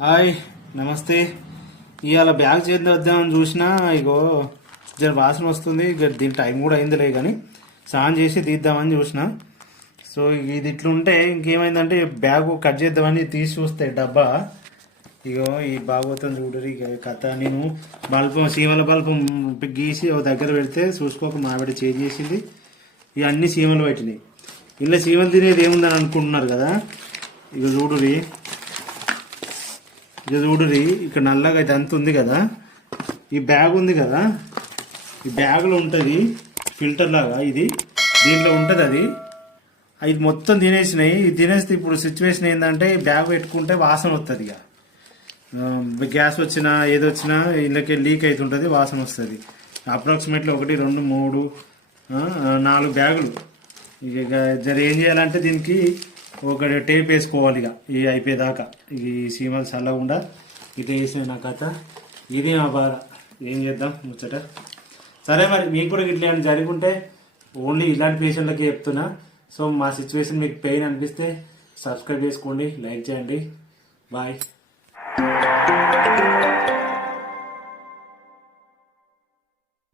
Hi, నమస్తే. ఇవాళ bag చేద్దామని చూసినా ఇగో జర వాసన వస్తుంది. ఇక దీని టైం కూడా అయిందిలే కానీ స్నానం చేసి తీద్దామని చూసిన. సో ఇది ఇట్లుంటే ఇంకేమైందంటే బ్యాగ్ కట్ చేద్దామని తీసి చూస్తే డబ్బా ఇగో ఈ భాగవతం చూడరు. ఇక కథ నేను బల్బం సీమల బల్బం గీసి ఒక దగ్గర పెడితే చూసుకోక మావిడ చేంజ్ చేసింది. ఇక అన్ని సీమలు పెట్టినాయి. ఇలా సీమలు తినేది ఏముందని అనుకుంటున్నారు కదా. ఇక చూడురి ఇక్కడ నల్లగా ఇది అంత ఉంది కదా. ఈ బ్యాగ్ ఉంది కదా, ఈ బ్యాగ్లో ఉంటుంది ఫిల్టర్ లాగా. ఇది దీంట్లో ఉంటుంది. అది మొత్తం తినేసినాయి. ఇది తినేస్తే ఇప్పుడు సిచ్యువేషన్ ఏంటంటే బ్యాగ్ పెట్టుకుంటే వాసన వస్తుంది. ఇక గ్యాస్ వచ్చినా ఏదొచ్చినా ఇళ్ళకి లీక్ అవుతుంటుంది, వాసన వస్తుంది. అప్రాక్సిమేట్లీ 1 2 3 4 బ్యాగులు. ఇక జర ఏం చేయాలంటే దీనికి ఒక టేప్ వేసుకోవాలి. ఇక ఇది అయిపోయేదాకా ఈ సీమలు చల్లకుండా ఇది వేసిన నా కథ. ఇది మా బాధ. ఏం చేద్దాం ముచ్చట. సరే మరి మీకు కూడా ఇట్లా జరిగి ఉంటే ఓన్లీ ఇలాంటి పేషెంట్లకి చెప్తున్నా. సో మా సిచ్యువేషన్ మీకు పెయిన్ అనిపిస్తే సబ్స్క్రైబ్ చేసుకోండి, లైక్ చేయండి. బాయ్.